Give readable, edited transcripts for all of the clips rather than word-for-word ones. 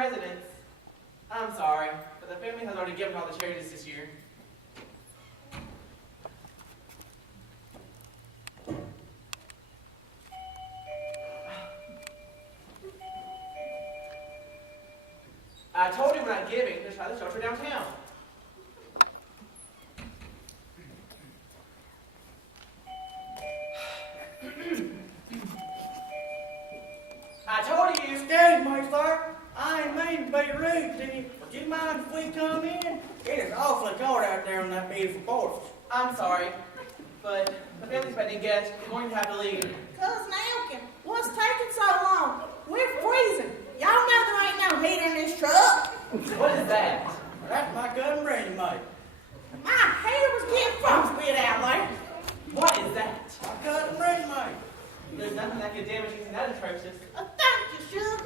residents. I'm sorry, but the family has already given all the charities this year. I told you we're not giving to try the shelter downtown. I told you. Excuse me, sir. I ain't mean to be rude to you. Would you mind if we come in? It is awfully cold out there on that beautiful porch. I'm sorry, but the family's expecting guests. We're going to have to leave. Cousin Elkin, what's taking so long? We're freezing. Y'all know there ain't no heat in this truck. What is that? That's my cousin Brady, mate. My hair was getting frostbit out there. What is that? My cousin Brady, mate. There's nothing that could damage using that atrocious. Thank you, sugar.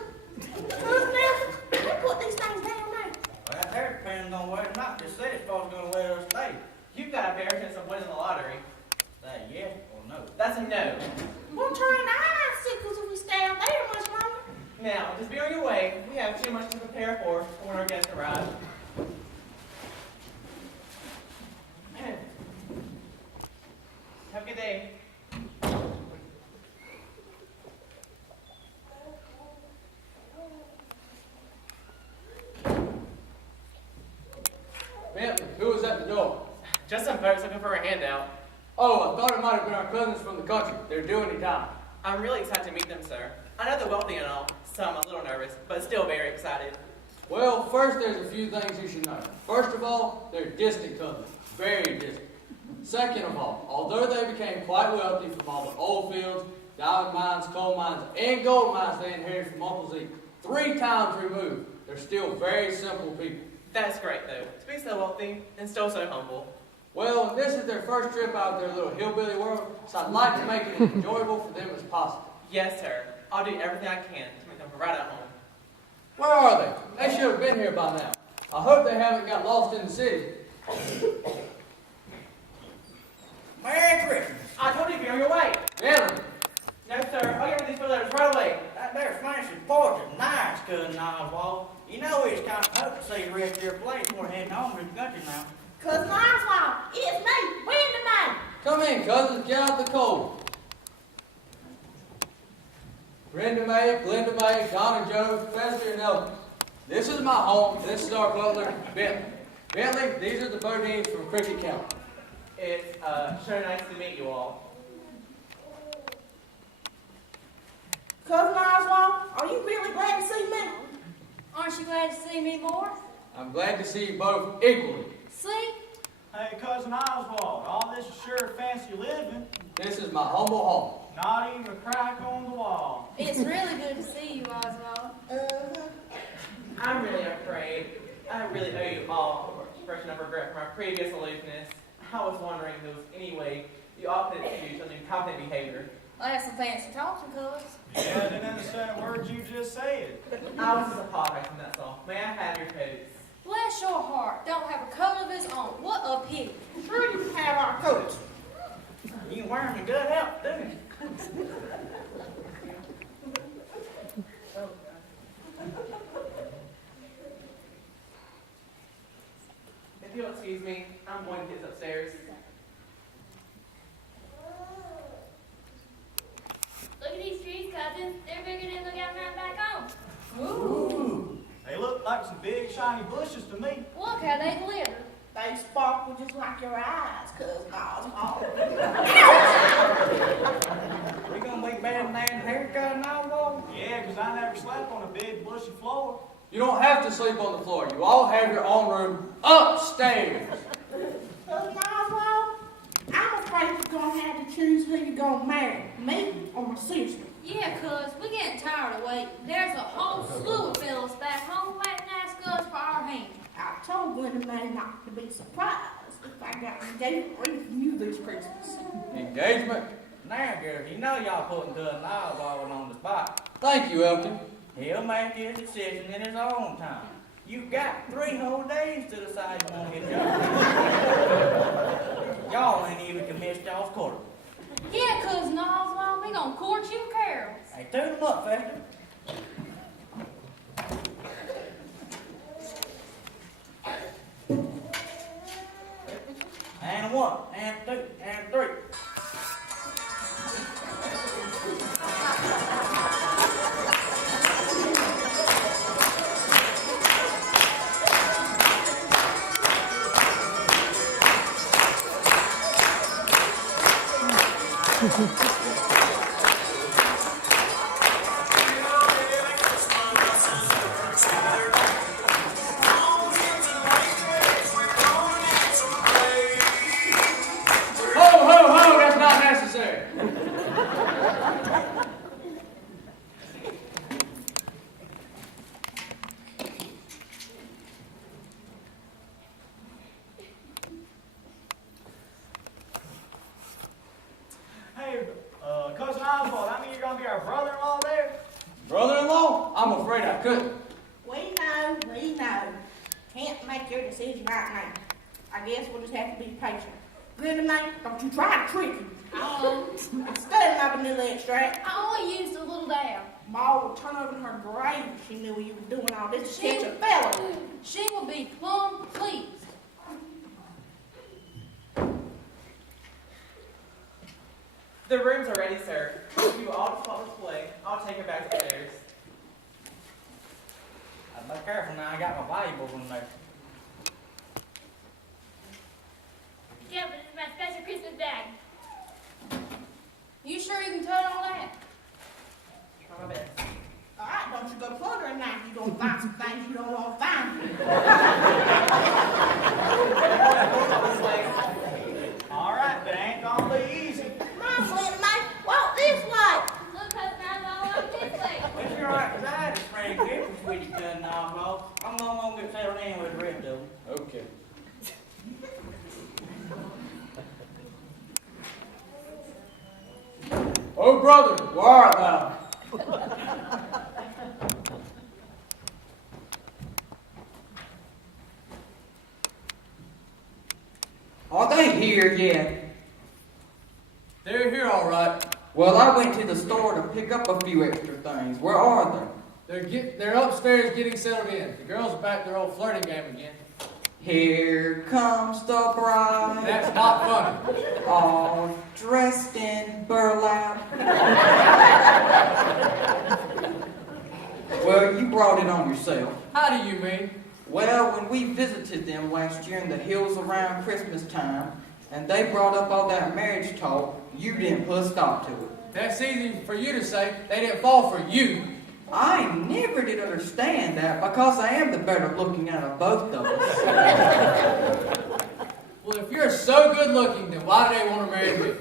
Cousin Elkin, we put these things down there. Well, that there depends on whether or not this city's supposed to let us stay. You've got a better chance of winning the lottery. That yes or no? That's a no. We'll turn the icicles if we stay out there much longer. Now, just be on your way. We have too much to prepare for when our guests arrive. Have a good day. Bentley, who was at the door? Just some folks looking for a handout. Oh, I thought it might have been our cousins from the country. They're due any time. I'm really excited to meet them, sir. I know they're wealthy and all, so I'm a little nervous, but still very excited. Well, first there's a few things you should know. First of all, they're distant cousins. Very distant. Second of all, although they became quite wealthy from all the oil fields, diamond mines, coal mines, and gold mines they inherited from Uncle Zeke, 3 times removed, they're still very simple people. That's great, though, to be so wealthy and still so humble. Well, this is their first trip out of their little hillbilly world, so I'd like to make it as enjoyable for them as possible. Yes, sir. I'll do everything I can to make them feel right at home. Where are they? They should have been here by now. I hope they haven't got lost in the city. Merry Christmas. I told you to be on your way. Bentley, No, sir. I'll get these letters right away. That there fancy porch is nice, cousin Oswald. You know it's kind of hope to see the rest of your place before heading home to the country now. Cousin Oswald, it's me, Brenda May. come in, cousins. Get out the cold. Brenda May, Glenda May, Don and Joe, Professor and Elton. This is my home. This is our butler, Bentley. Bentley, these are the Bodeans from Crustingham. It's so nice to meet you all. Cousin Oswald, are you really glad to see me? Aren't you glad to see me more? I'm glad to see you both equally. See? Hey, Cousin Oswald, all this is sure fancy living. This is my humble home. Not even a crack on the wall. It's really good to see you, Oswald. I'm really afraid. I really owe you all a expression of regret for my previous aloofness. I was wondering if there was any way you all could excuse such incompetent behavior. Well, that's some fancy talking, cuz. Yeah, I didn't understand a word you just said. I was just apologizing, that's all. May I have your coats? Bless your heart, don't have a coat of his own. What a pity. Sure you can have our coats. You can wear them in good health, too. If you'll excuse me, I'm going to get upstairs. Look at these trees, cousins. They're bigger than the guys around back home. Ooh. They look like some big shiny bushes to me. Look how they glitter. They sparkle just like your eyes, Cousin Oswald. You gonna be better than that hair, cousin Oswald? Yeah, 'cause I never slept on a big bushy floor. You don't have to sleep on the floor. You all have your own room upstairs. Cousin Oswald, I'm afraid you're gonna have to choose who you're gonna marry, me or my sister. Yeah, cuz, we're getting tired of waiting. There's a whole slew of fellas back home waiting to ask us for our hand. I told Glenda May not to be surprised if I got an engagement ring from you this Christmas. Engagement? Now, girl, you know y'all putting cousin Oswald on the spot. Thank you, Elton. He'll make his decision in his own time. You've got 3 whole days to decide you want to get married. Y'all ain't even commenced y'all's court. Yeah, Cousin Oswald, we gonna court you carols. Hey, tune them up, Fester. And 1, and 2, and 3. Ho, that's not necessary. Hey, Cousin Oswald, I mean you're gonna be our brother-in-law there? Brother-in-law? I'm afraid I couldn't. We know. Can't make your decision right now. I guess we'll just have to be patient. Good night. Don't you try to trick him. Study my vanilla extract. I only used a little dab. Ma would turn over in her grave if she knew you were doing all this to catch a fella. She will be plumb pleased. The rooms are ready, sir. If you all just want to play, I'll take her back upstairs. Be careful now, I got my valuables in there. Yeah, but it's my special Christmas bag. You sure you can tell all that? Try my best. All right, don't you go plundering now. You're going to find some things you don't want to find. All right, but it ain't gonna be easy. Come on, Slim, mate. Walk this way. Look, Cousin Oswald, walk this way. If you're right, 'cause I had a spring Christmas with you, Cousin Oswald. I'm gonna get settled in with the rest of them. Okay. Oh, brother, where art thou? Are they here yet? They're here all right. Well, I went to the store to pick up a few extra things. Where are they? They're upstairs getting settled in. The girls are back their old flirting game again. Here comes the bride, That's not funny. all dressed in burlap. Well, you brought it on yourself. How do you mean? Well, when we visited them last year in the hills around Christmas time, and they brought up all that marriage talk, you didn't put a stop to it. That's easy for you to say. They didn't fall for you. I never did understand that because I am the better looking out of both of us. Well, if you're so good looking, then why do they want to marry me?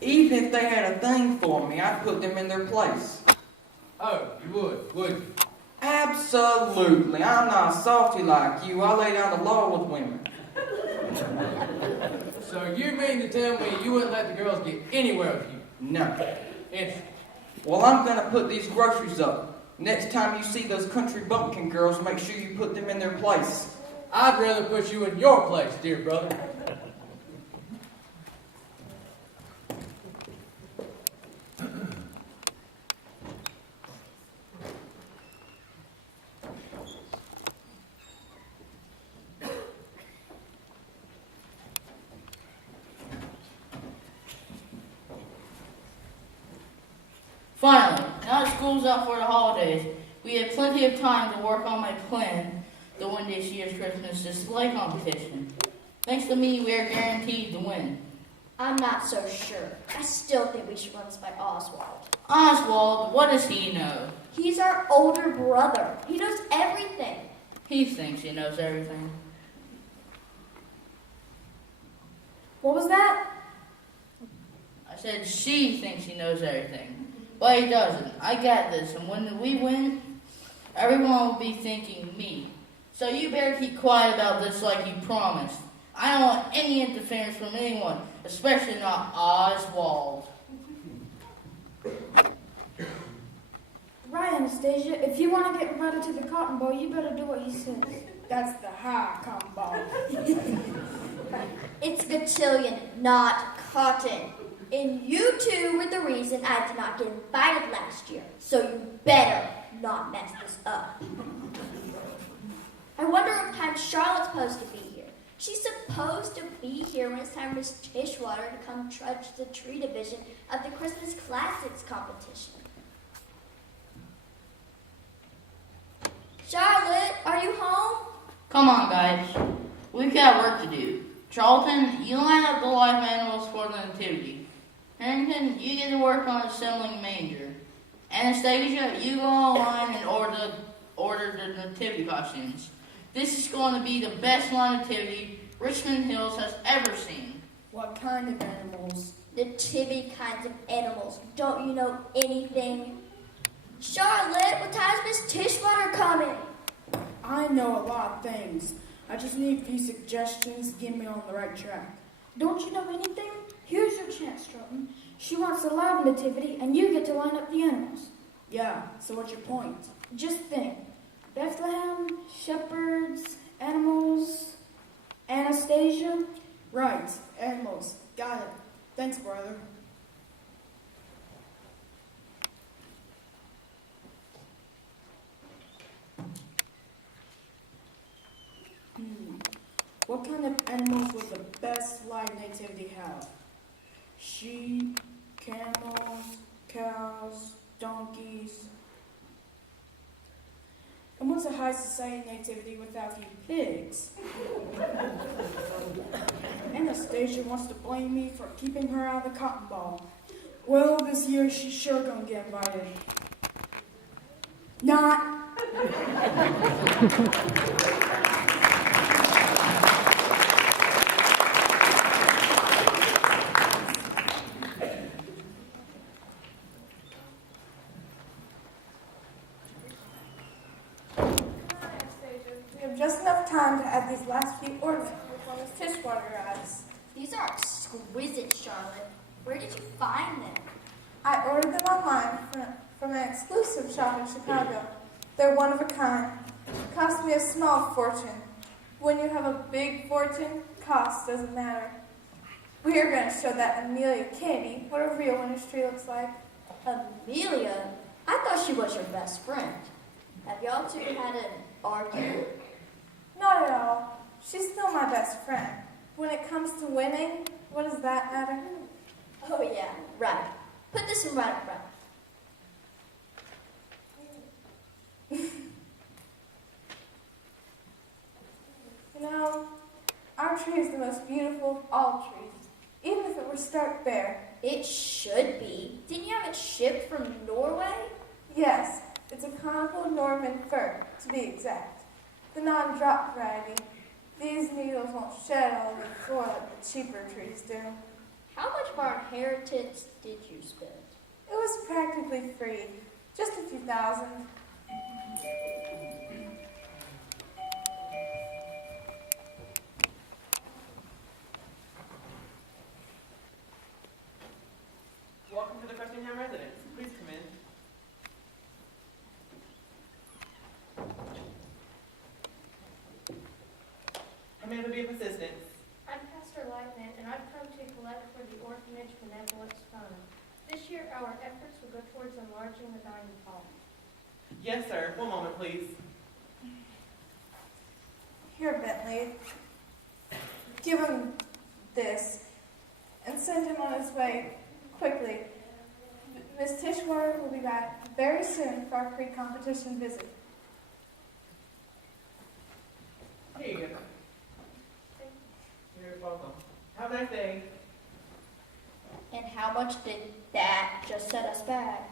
Even if they had a thing for me, I'd put them in their place. Oh, you would you? Absolutely. I'm not softy like you. I lay down the law with women. So you mean to tell me you wouldn't let the girls get anywhere with you? No. Interesting. Well, I'm going to put these groceries up. Next time you see those country bumpkin girls, make sure you put them in their place. I'd rather put you in your place, dear brother. Finally, now that school's out for the holidays, we had plenty of time to work on my plan to win this year's Christmas display competition. Thanks to me, we are guaranteed to win. I'm not so sure. I still think we should run this by Oswald. Oswald, what does he know? He's our older brother. He knows everything. He thinks he knows everything. What was that? I said she thinks he knows everything. But he doesn't. I got this, and when we win, everyone will be thinking me. So you better keep quiet about this like you promised. I don't want any interference from anyone, especially not Oswald. Right, Anastasia. If you want to get invited to the cotton ball, you better do what he says. That's the high cotton ball. It's cotillion, not cotton. And you two were the reason I did not get invited last year. So you better not mess this up. I wonder what time Charlotte's supposed to be here. She's supposed to be here when it's time for Miss Tishwater to come trudge the tree division of the Christmas Classics competition. Charlotte, are you home? Come on, guys. We've got work to do. Charlton, you line up the live animals for the nativity. Harrington, you get to work on assembling manger. Anastasia, you go online and order the nativity costumes. This is going to be the best live nativity Richmond Hills has ever seen. What kind of animals? Nativity kinds of animals. Don't you know anything? Charlotte, what time is Miss Tishwater coming? I know a lot of things. I just need a few suggestions to get me on the right track. Don't you know anything? Here's your chance, Charlton. She wants a live nativity, and you get to line up the animals. Yeah, so what's your point? Just think. Bethlehem, shepherds, animals, Anastasia? Right, animals. Got it. Thanks, brother. What kind of animals would the best live nativity have? Sheep, camels, cows, donkeys. And what's a high society nativity without a few pigs? Anastasia wants to blame me for keeping her out of the cotton ball. Well, this year she's sure gonna get invited. Not. Just enough time to add these last few orders before Miss Tishwater arrives. These are exquisite, Charlotte. Where did you find them? I ordered them online from an exclusive shop in Chicago. They're one of a kind. It cost me a small fortune. When you have a big fortune, cost doesn't matter. We are going to show that Amelia Katie what a real winter's tree looks like. Amelia? I thought she was your best friend. Have y'all two had an argument? Not at all. She's still my best friend. When it comes to winning, what does that matter? Oh yeah, right. Put this in right up front. You know, our tree is the most beautiful of all trees, even if it were stark bare. It should be. Didn't you have it shipped from Norway? Yes, it's a conical Norman fir, to be exact. The non-drop variety. These needles won't shed all over the floor like the cheaper trees do. How much of our inheritance did you spend? It was practically free, just a few thousand. Welcome to the Crustingham residence. Please come in. I'm able to be of assistance. I'm Pastor Lightman, and I've come to collect for the Orphanage Benevolence Fund. This year, our efforts will go towards enlarging the dining hall. Yes, sir. One moment, please. Here, Bentley. Give him this and send him on his way quickly. Miss Tishwater will be back very soon for our pre-competition visit. Here you go. You're welcome. Have a nice day. And how much did that just set us back?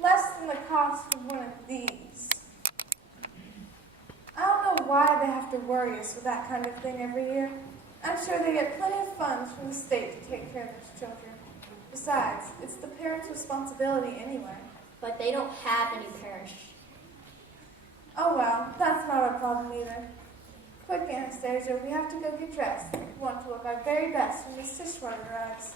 Less than the cost of one of these. I don't know why they have to worry us with that kind of thing every year. I'm sure they get plenty of funds from the state to take care of their children. Besides, it's the parents' responsibility anyway. But they don't have any parents. Oh well, that's not our problem either. Quick, Anastasia, we have to go get dressed. We want to look our very best when Miss Tishwater arrives.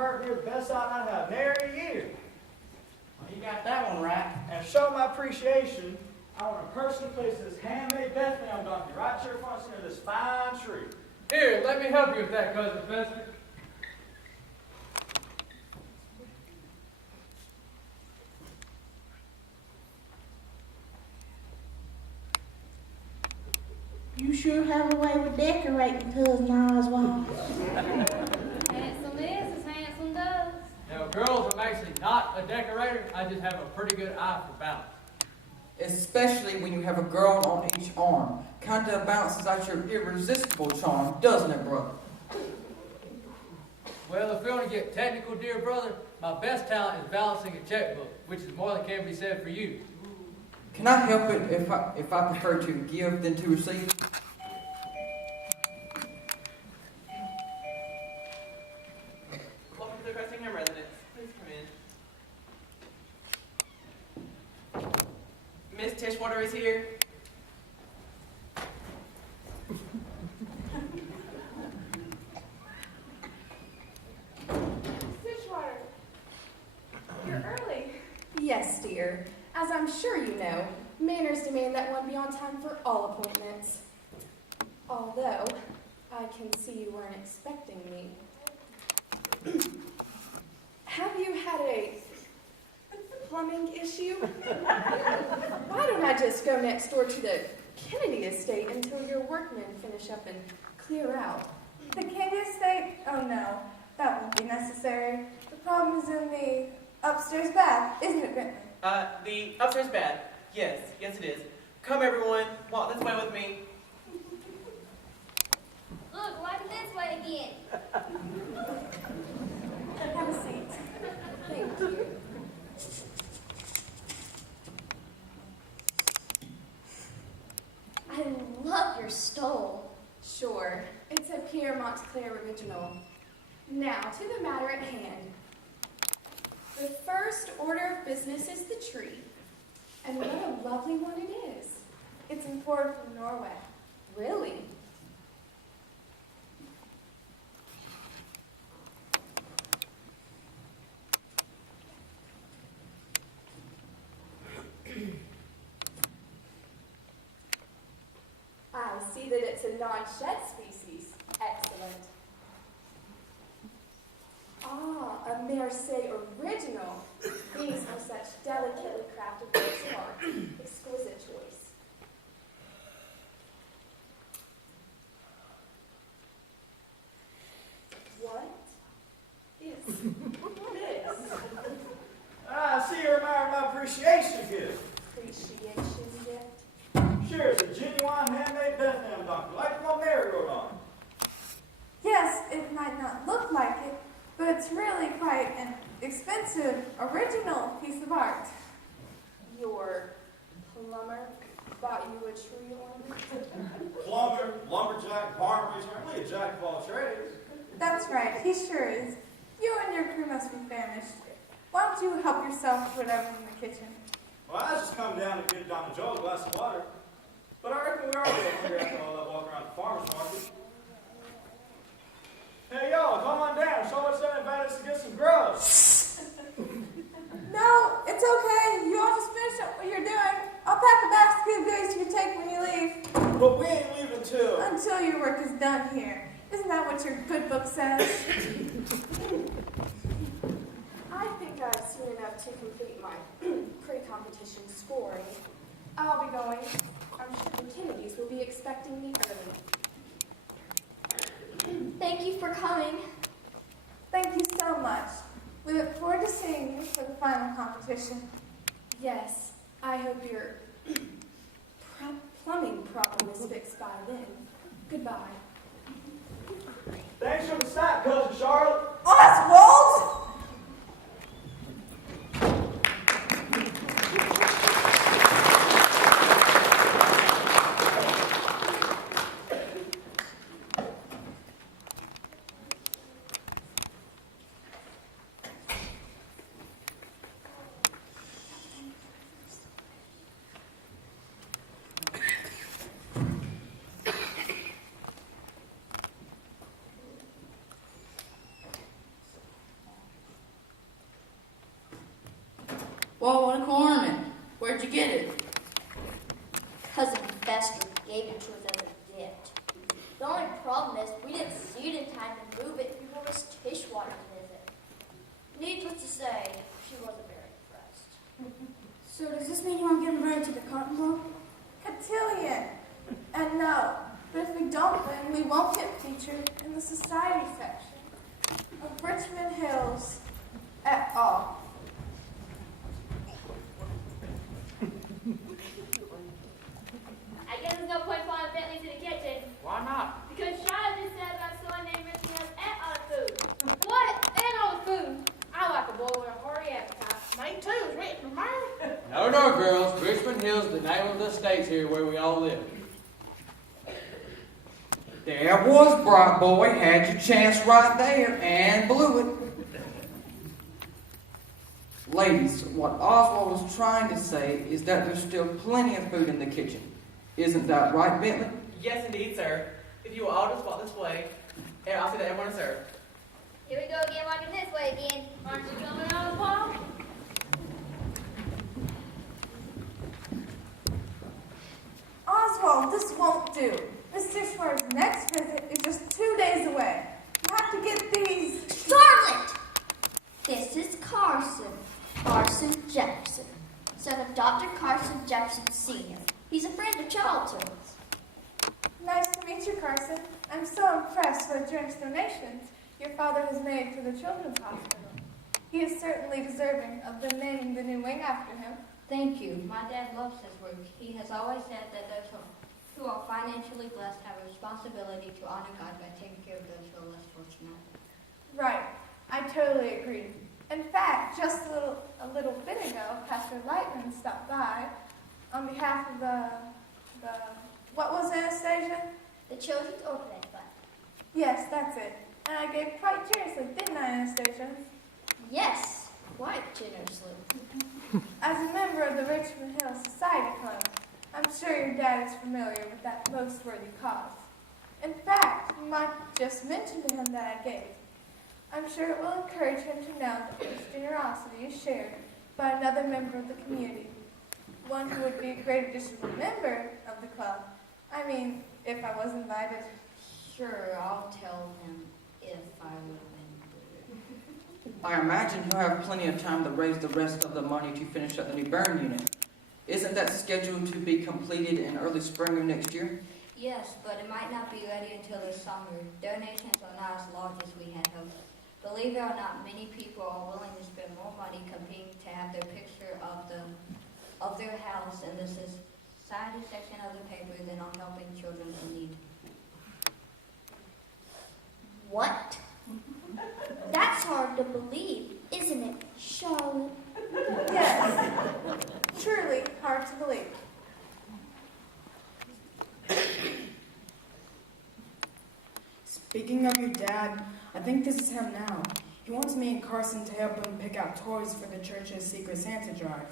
curtain here the best I've had nary a year. Well, you got that one right. And to show my appreciation, I want to personally place this handmade Bethlehem donkey right here in front of this fine tree. Here, let me help you with that, Cousin Fester. You sure have a way with decorating, Cousin Oswald. Handsome is as handsome does. Now, girls, I'm actually not a decorator. I just have a pretty good eye for balance. Especially when you have a girl on each arm. Kinda balances out your irresistible charm, doesn't it, brother? Well, if you want to get technical, dear brother, my best talent is balancing a checkbook, which is more than can be said for you. Can I help it if I prefer to give than to receive? Welcome to the Crustingham residence. Please come in. Miss Tishwater is here. Dishwater, you're early. Yes, dear. As I'm sure you know, manners demand that one be on time for all appointments. Although, I can see you weren't expecting me. Have you had a plumbing issue? Why don't I just go next door to the Kennedy estate until your workmen finish up and clear out? The Kennedy estate? Oh no, that won't be necessary. The problem is in the upstairs bath, isn't it, Bentley? The upstairs bath. Yes, it is. Come everyone, walk this way with me. Look, walking this way again. Have a seat. Thank you. I love your stole. Sure, it's a Pierre Montclair original. Now, to the matter at hand. The first order of business is the tree. And what a lovely one it is. It's imported from Norway. Really? I see that it's a non-shed species. Excellent. Ah, a Marseille original. These are such delicately crafted works of art. Exquisite choice. What is this? I see you're admiring my appreciation gift. Appreciation gift? Sure, it's a genuine handmade Bethlehem donkey, like the one Mary wrote on. Yes, it might not look like it, but it's really quite an expensive, original piece of art. Your plumber bought you a tree ornament? Plumber, lumberjack, barn raiser, really a jack of all trades. That's right, he sure is. You and your crew must be famished. Why don't you help yourself to whatever's in the kitchen? Well, I was just coming down to get Donna Joe a glass of water. But I reckon we are going to figure out all that walk around the farmer's market. Hey, y'all, come on down. Show us that invited us to get some grubs. No, it's okay. You all just finish up what you're doing. I'll pack a basket of goodies you can take when you leave. But we ain't leaving till... Until your work is done here. Isn't that what your good book says? I think I've seen enough to complete my pre-competition scoring. I'll be going. I'm sure the Kennedys will be expecting me early. Thank you for coming. Thank you so much. We look forward to seeing you for the final competition. Yes, I hope your plumbing problem is fixed by then. Goodbye. Thanks for the snack, Cousin Charlotte. Oswald! see it in time to move it before Miss Tishwater's visit. Needless to say, she wasn't very impressed. So does this mean you won't get invited to the cotton ball? Cotillion. And no, but if we don't win, we won't get featured in the society section of Richman Hills at all. I guess there's no point calling Bentley to the kitchen. Why not? Because Charlotte just said about someone named Richman Hills and all the food. What? And all the food? I like a boy with a hearty appetite. Me too, it's written in mine. No, girls. Richmond Hill's the name of the state's here where we all live. There was, bright boy, had your chance right there and blew it. Ladies, what Oswald was trying to say is that there's still plenty of food in the kitchen. Isn't that right, Bentley? Yes, indeed, sir. If you will all just walk this way, and I'll see that everyone is served. Here we go again, walking this way again. Aren't you coming on, Paul? Oswald, this won't do. Miss Dishwater's next visit is just 2 days away. You have to get these. Charlotte! This is Carson Jefferson, son of Dr. Carson Jefferson Sr. He's a friend of Charlton's. Nice to meet you, Carson. I'm so impressed with the generous donations your father has made for the Children's Hospital. He is certainly deserving of them naming the new wing after him. Thank you. My dad loves his work. He has always said that those who are financially blessed have a responsibility to honor God by taking care of those who are less fortunate. Right. I totally agree. In fact, just a little bit ago, Pastor Lightman stopped by on behalf of the what was Anastasia? The Children's Orphanage Fund. Yes, that's it. And I gave quite generously, didn't I, Anastasia? Yes, quite generously. As a member of the Richman Hills Society Club, I'm sure your dad is familiar with that most worthy cause. In fact, you might just mention to him that I gave. I'm sure it will encourage him to know that his generosity is shared by another member of the community, one who would be a great additional member of the club. I mean, if I was invited. Sure, I'll tell him if I would. I imagine he'll have plenty of time to raise the rest of the money to finish up the new burn unit. Isn't that scheduled to be completed in early spring of next year? Yes, but it might not be ready until the summer. Donations are not as large as we had hoped. Believe it or not, many people are willing to spend more money competing to have their picture of their house in the society section of the paper than on helping children in need. What? That's hard to believe, isn't it, Charlotte? Yes, truly hard to believe. Speaking of your dad, I think this is him now. He wants me and Carson to help him pick out toys for the church's Secret Santa drive.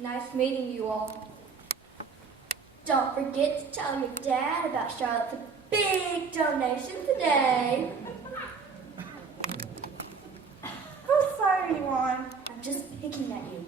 Nice meeting you all. Don't forget to tell your dad about Charlotte's big donation today. Whose side are you on? I'm just picking at you.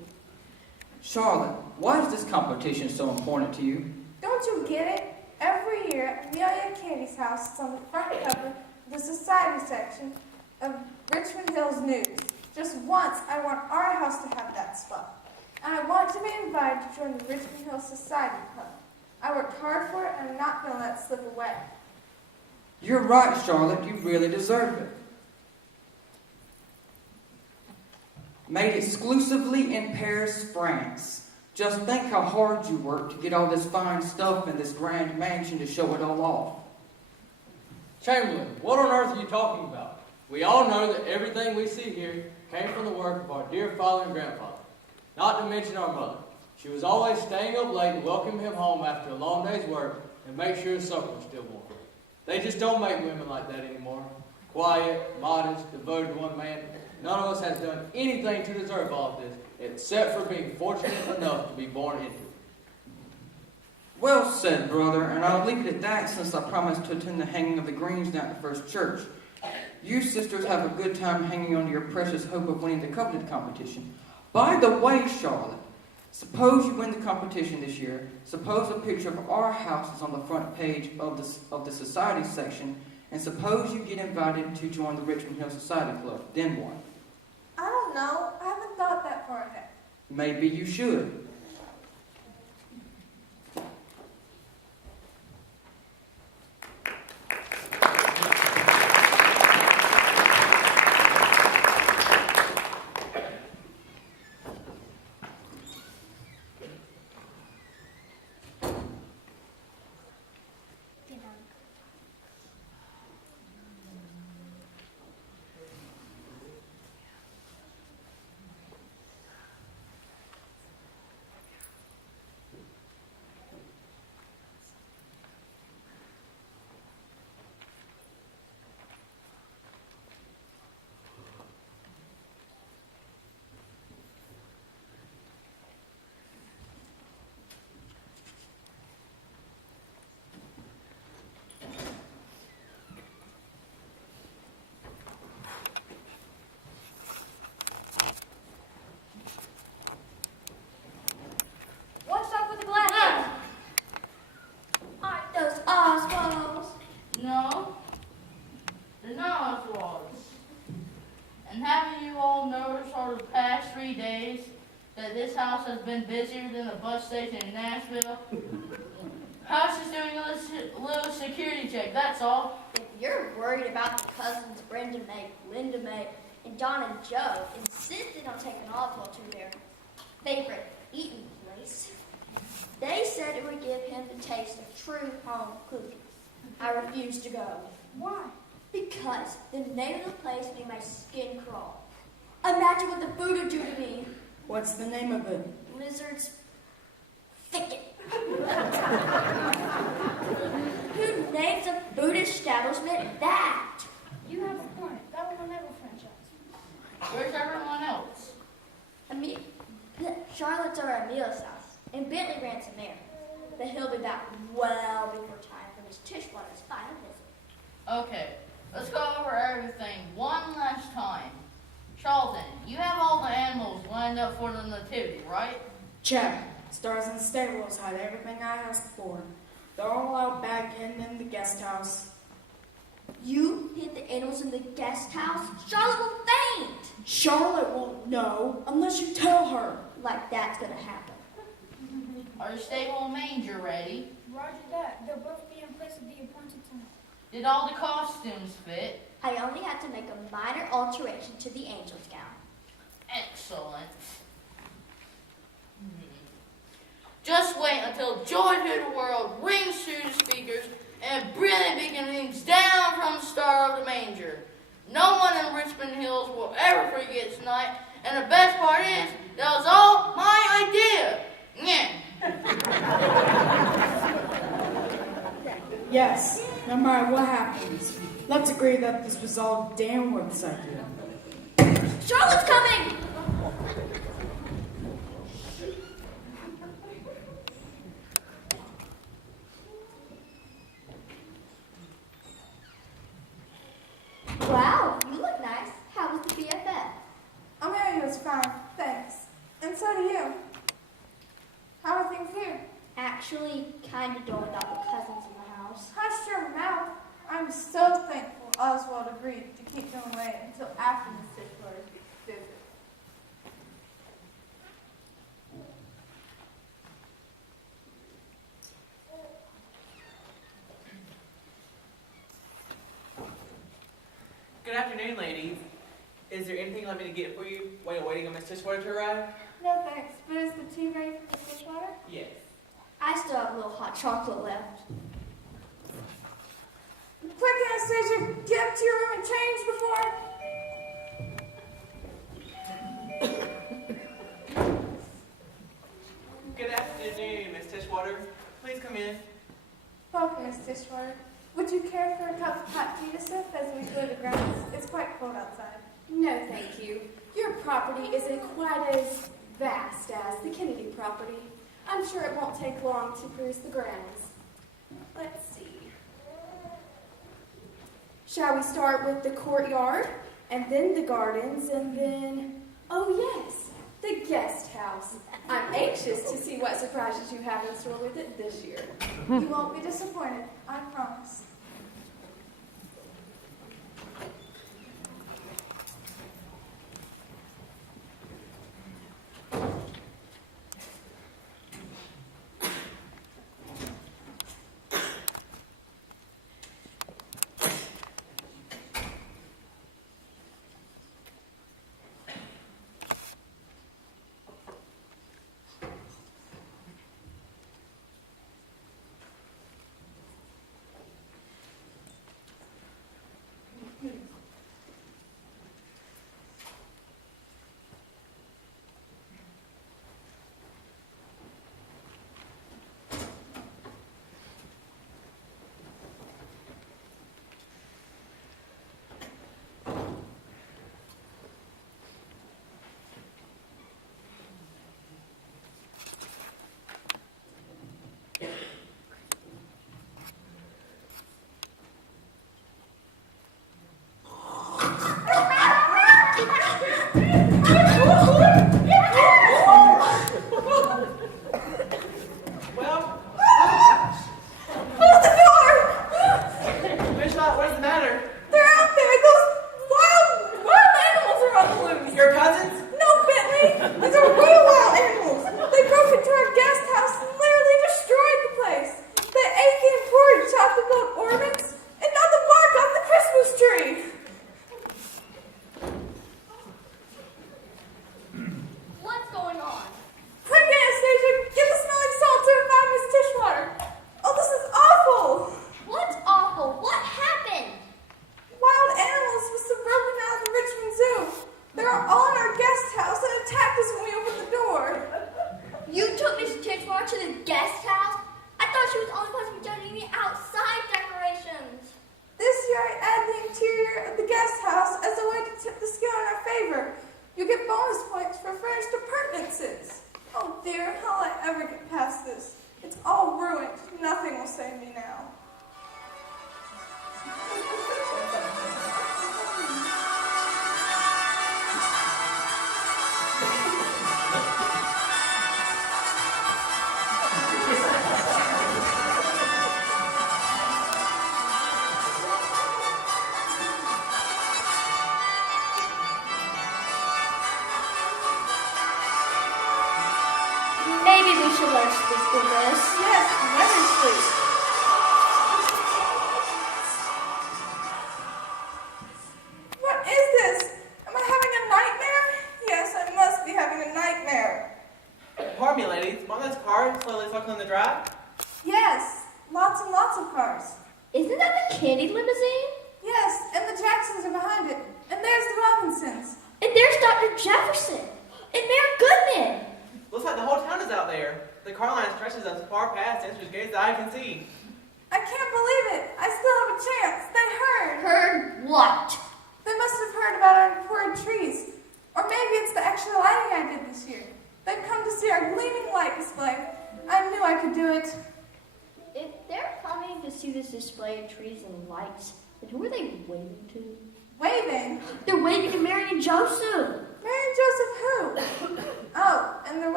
Charlotte, why is this competition so important to you? Don't you get it? Every year, Amelia Candy's house is on the front cover of the society section of Richmond Hills News. Just once, I want our house to have that spot. And I want to be invited to join the Richmond Hills Society Club. I worked hard for it, and I'm not going to let it slip away. You're right, Charlotte. You really deserve it. Made exclusively in Paris, France. Just think how hard you worked to get all this fine stuff in this grand mansion to show it all off. Chamberlain, what on earth are you talking about? We all know that everything we see here came from the work of our dear father and grandfather. Not to mention our mother. She was always staying up late to welcome him home after a long day's work and make sure his supper was still warm. They just don't make women like that anymore. Quiet, modest, devoted to one man. None of us has done anything to deserve all of this, except for being fortunate enough to be born into it. Well said, brother, and I'll leave it at that since I promised to attend the hanging of the greens down at First Church. You sisters have a good time hanging on to your precious hope of winning the coveted competition. By the way, Charlotte, Suppose you win the competition this year. Suppose a picture of our house is on the front page of the society section, and suppose you get invited to join the Richman Hills Society Club. Then what? I don't know. I haven't thought that far ahead. Maybe you should. What's up with the glasses? Aren't those Oswalds? No, they're not Oswald's. And haven't you all noticed over the past 3 days that this house has been busier than the bus station in Nashville? House is doing a little security check, that's all. If you're worried about the cousins Brenda May, Linda May, and Don and Joe insisted on taking Oswald to their favorite eating place, they said it would give him the taste of true home cooking. I refused to go. Why? Because the name of the place made my skin crawl. Imagine what the food would do to me. What's the name of it? Lizard's Thicket. Who names a food establishment that? You have a point. That will never franchise. Where's everyone else? Charlotte's over at Emil's house, and Bentley ran some there. But he'll be back well before time for Miss Tishwater's final visit. Okay, let's go over everything one last time. Charlton, you have all the animals lined up for the nativity, right? Check. Stars in the stables had everything I asked for. They're all out back hidden in the guest house. You hid the animals in the guest house? Charlotte will faint! Charlotte won't know unless you tell her. Like that's gonna happen. Are the stable and manger ready? Roger that. They'll both be in place at the appointed time. Did all the costumes fit? I only had to make a minor alteration to the angel's gown. Excellent. Just wait until Joy to the World rings through the speakers and brilliant beginnings down from the star of the manger. No one in Richman Hills will ever forget tonight, and the best part is, that was all my idea. Yes, no matter what happens, let's agree that this was all Danworth's idea. Charlotte's coming! Wow, you look nice. How was the BFF? Amelia was fine, thanks. And so do you. How are things here? Actually, kind of dull without the cousins in the house. Hush your mouth. I'm so thankful Oswald agreed to keep them away until after Miss Tishwater's visit. Good afternoon, ladies. Is there anything you want me to get for you while you're waiting on Miss Tishwater to arrive? No thanks, but is the tea ready for Miss Tishwater? Yes. I still have a little hot chocolate left. Quick, Anastasia, get up to your room and change before... Good afternoon, Miss Tishwater. Please come in. Welcome, Miss Tishwater. Would you care for a cup of hot tea to sip as we go to grounds? It's quite cold outside. No, thank you. Your property isn't quite as vast as the Kennedy property. I'm sure it won't take long to cruise the grounds. Let's see. Shall we start with the courtyard, and then the gardens, and then... Oh, yes, The guest house. I'm anxious to see what surprises you have in store with it this year. You won't be disappointed, I promise.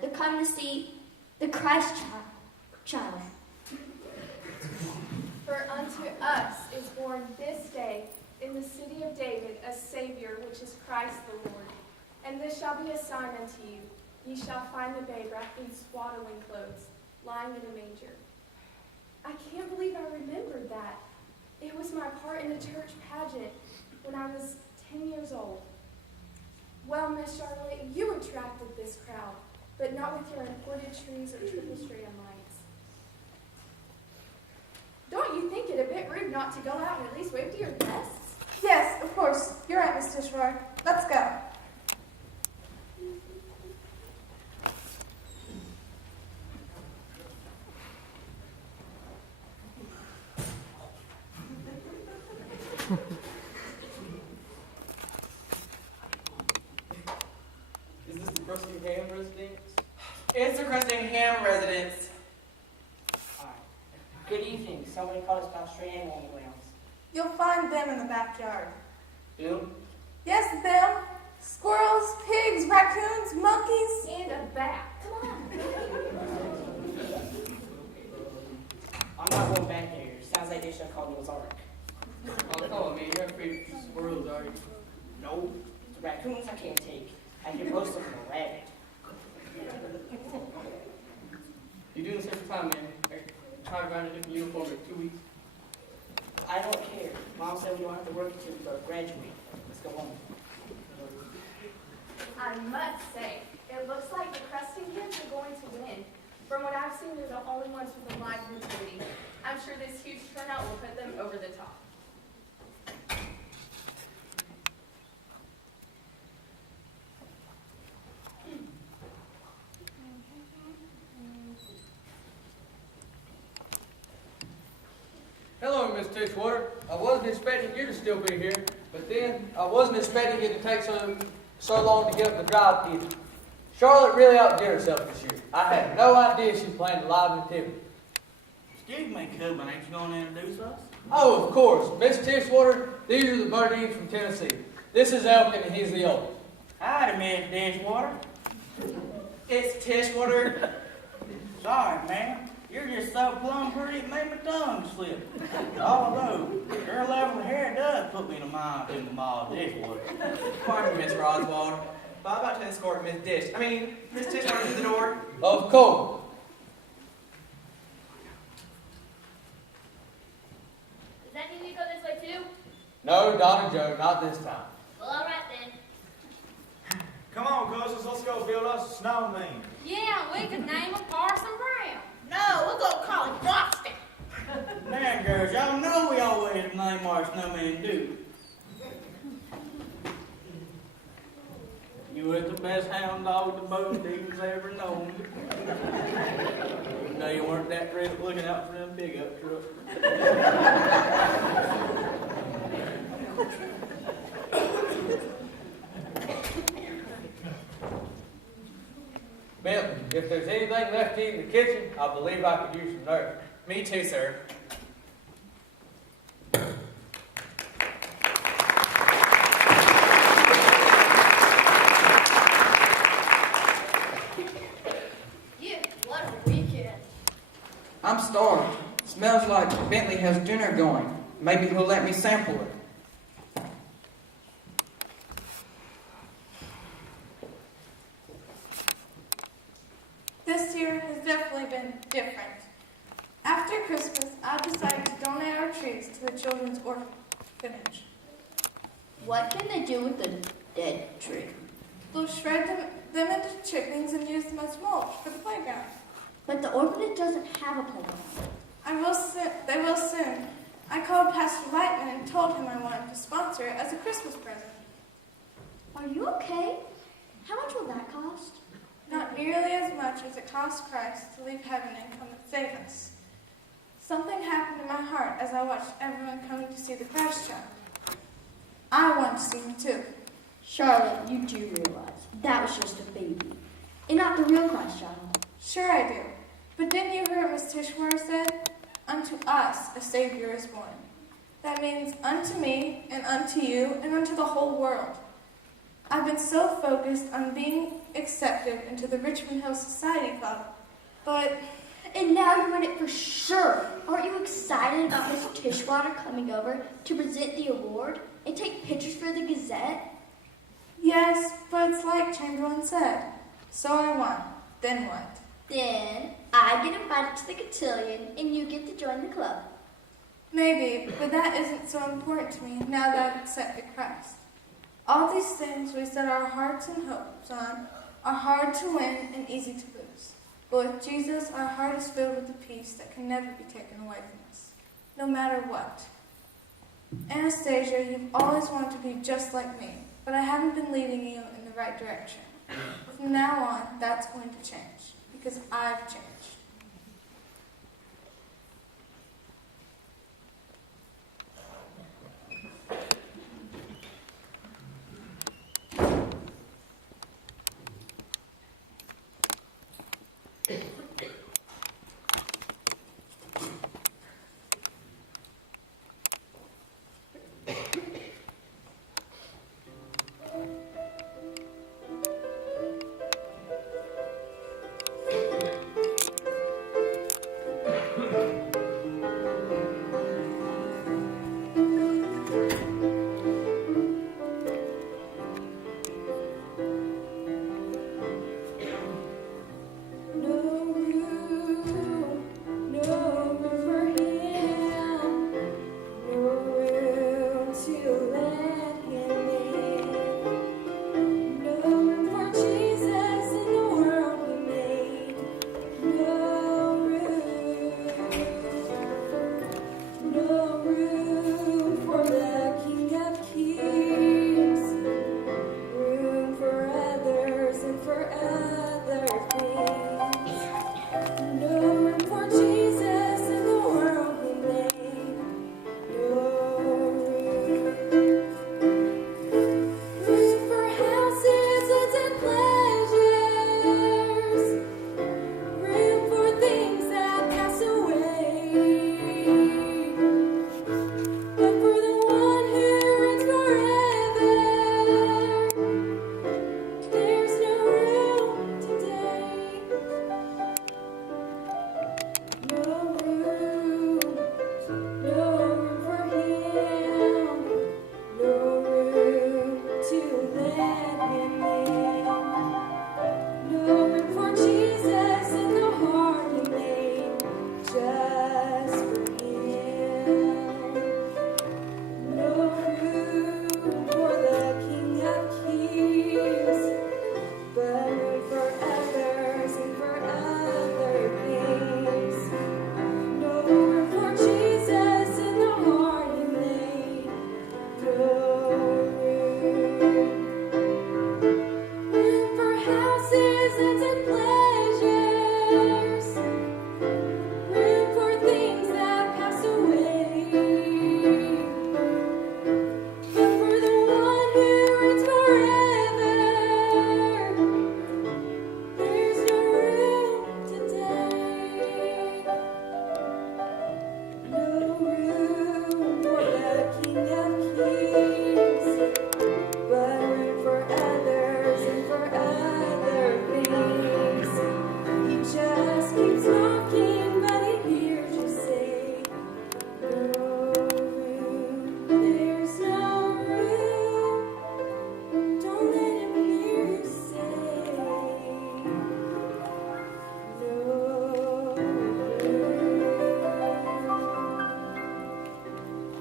They're coming to see the Christ child. For unto us is born this day in the city of David a Savior, which is Christ the Lord. And this shall be a sign unto you. Ye shall find the babe wrapped in swaddling clothes, lying in a manger. I can't believe I remembered that. It was my part in a church pageant when I was 10 years old. Well, Miss Charlotte, you attracted this crowd, but not with your imported trees or triple strand lights. Don't you think it a bit rude not to go out and at least wave to your guests? Yes, of course. You're right, Miss Tishroy. Let's go. Is this the Crustingham residence? It's the Crustingham residence. Good evening. Somebody called us about stray animal grounds. You'll find them in the backyard. Who? Yes, them. Squirrels, pigs, raccoons, monkeys. And a bat. Come on. I'm not going back there. Sounds like they should have called you Ozark. Oh, come on, man. You're afraid of squirrels, are you? No. The raccoons I can't take. I can roast them with a rabbit. You're doing this every time, man. Try to find a different uniform in 2 weeks. I don't care. Mom said we don't have to work until we go to graduate. Let's go home. I must say, it looks like the Crustinghams are going to win. From what I've seen, they're the only ones with a live nativity. I'm sure this huge turnout will put them over the top. Hello, Miss Tishwater. I wasn't expecting you to still be here, but then I wasn't expecting it to take so long to get up the drive either. Charlotte really outdid herself this year. I had no idea she planned a live nativity. Excuse me, Cub, ain't you going to introduce us? Oh, of course. Miss Tishwater, these are the Bodeans from Tennessee. This is Elkin, and he's the oldest. Howdy, Miss Dishwater. It's Tishwater. Sorry, ma'am. You're just so plumb pretty it made my tongue slip. Although, your level hair does put me in the mind in the mild Dishwater. Pardon me, Miss Roswald. But I'm about to escort Miss Tishwater to the door. Of course. Does that mean we go this way too? No, Don and Joe, not this time. Well, all right then. Come on, cousins, let's go build us a snowman. Yeah, we could name him Parson Brown. No, we're gonna call him Boston. Man, girls, y'all know we always name our snowman dude. You was the best hound dog the Bodeans ever known. No, you weren't that great looking out for them big up trucks. Benton, if there's anything left to eat in the kitchen, I believe I could use some nerve. Me too, sir. Yeah, what a weekend. I'm starved. Smells like Bentley has dinner going. Maybe he'll let me sample it. This year has definitely been different. After Christmas, I decided to donate our trees to the children's orphanage. What can they do with the dead tree? We'll shred them into chippings and use them as mulch for the playground. But the orphanage doesn't have a playground. They will soon. I called Pastor Lightman and told him I wanted to sponsor it as a Christmas present. Are you okay? How much will that cost? Not nearly as much as it cost Christ to leave heaven and come and save us. Something happened in my heart as I watched everyone coming to see the Christ child. I want to see him too. Charlotte, you do realize that was just a baby, and not the real Christ child. Sure I do. But didn't you hear what Miss Tishwater said? Unto us a Savior is born. That means unto me, and unto you, and unto the whole world. I've been so focused on being accepted into the Richman Hills Society Club, but... And now you're in it for sure. Aren't you excited about Miss Tishwater coming over to present the award and take pictures for the Gazette? Yes, but it's like Chamberlain said. So I won. Then what? Then I get invited to the cotillion and you get to join the club. Maybe, but that isn't so important to me now that I've accepted Christ. All these things we set our hearts and hopes on are hard to win and easy to lose. But with Jesus, our heart is filled with a peace that can never be taken away from us, no matter what. Anastasia, you've always wanted to be just like me, but I haven't been leading you in the right direction. From now on, that's going to change, because I've changed.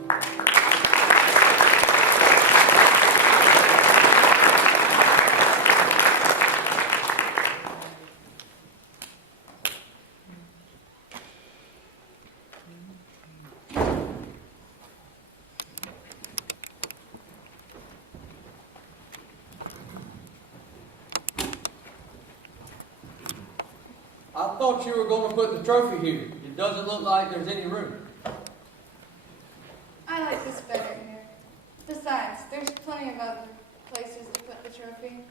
I thought you were going to put the trophy here. It doesn't look like there's any room. I like this better here. Besides, there's plenty of other places to put the trophy.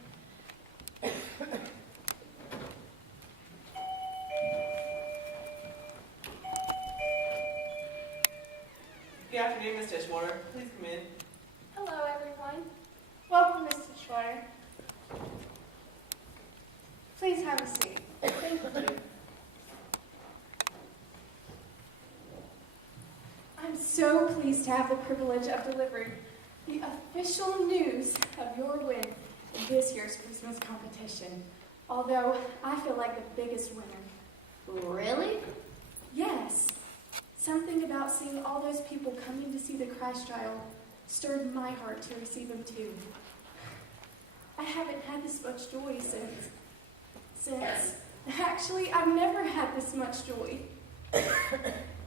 Good afternoon, Ms. Tishwater. Please come in. Hello, everyone. Welcome, Mr. Schwarter. Please have a seat. Thank you. I'm so pleased to have the privilege of delivering the official news of your win in this year's Christmas competition. Although I feel like the biggest winner. Really? Yes. Something about seeing all those people coming to see the Christ child stirred my heart to receive him too. I haven't had this much joy actually, I've never had this much joy.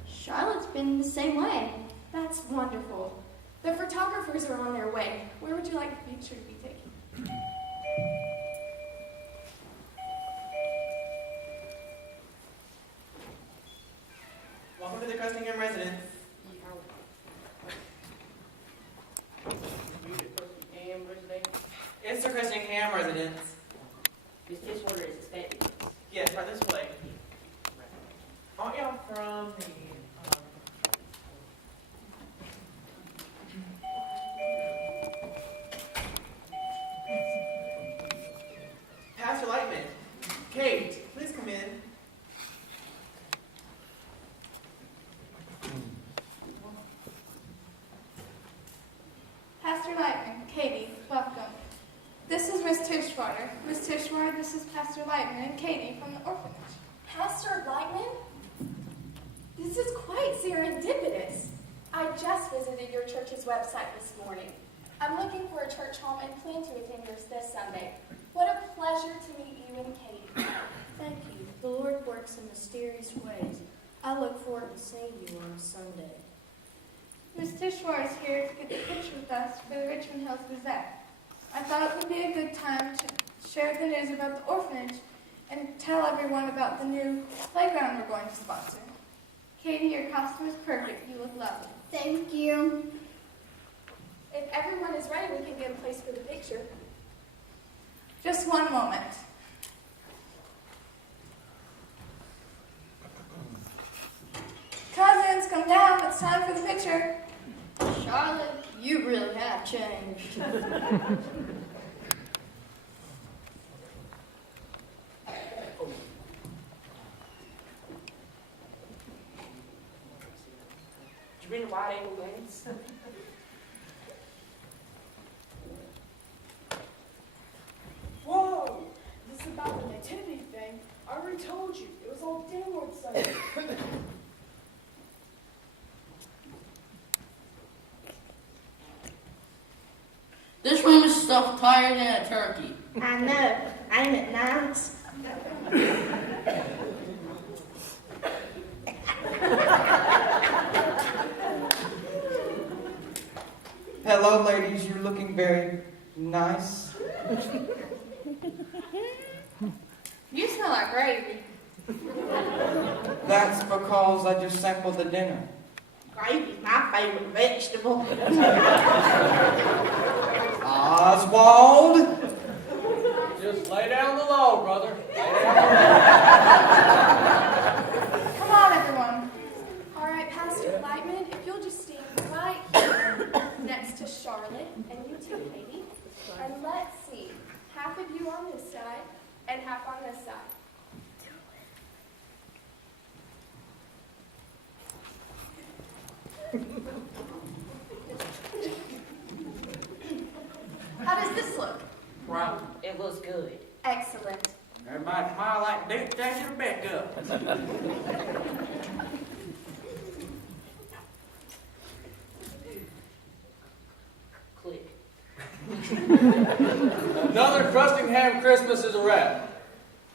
Charlotte's been the same way. That's wonderful. The photographers are on their way. Where would you like the picture to be taken? Welcome to the Crustingham residence. It's the Crustingham residence. Miss Tishwater is expecting us. Yes, right this way. Aren't y'all from the Pastor Lightman? Kate, please come in. Pastor Lightman, Katie, welcome. This is Miss Tishwater. Miss Tishwater, this is Pastor Lightman and Katie from the orphanage. Pastor Lightman? This is quite serendipitous. I just visited your church's website this morning. I'm looking for a church home and plan to attend yours this Sunday. What a pleasure to meet you and Katie. Thank you. The Lord works in mysterious ways. I look forward to seeing you on Sunday. Miss Tishwater is here to get the picture with us for the Richman Hills Gazette. I thought it would be a good time to share the news about the orphanage and tell everyone about the new playground we're going to sponsor. Katie, your costume is perfect. You look lovely. Thank you. If everyone is ready, we can get a place for the picture. Just one moment. Cousins, come down. It's time for the picture. Charlotte, you really have changed. Did you bring the wide angle lens? Whoa! This is about the nativity thing. I already told you. It was all downward Sunday. This room is stuffed tighter than a turkey. I know. Ain't it nice? Hello, ladies. You're looking very nice. You smell like gravy. That's because I just sampled the dinner. Gravy's my favorite vegetable. Oswald! Just lay down the law, brother. Come on, everyone. All right, Pastor Lightman, if you'll just stand right here next to Charlotte and you too, Katie. And let's see, half of you on this side and half on this side. How does this look? Wow, it looks good. Excellent. Everybody smile like Dick Thatcher back up. Another Crustingham Christmas is a wrap.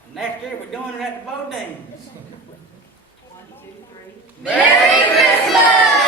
And next year we're doing it at the Bodeans. Merry Christmas!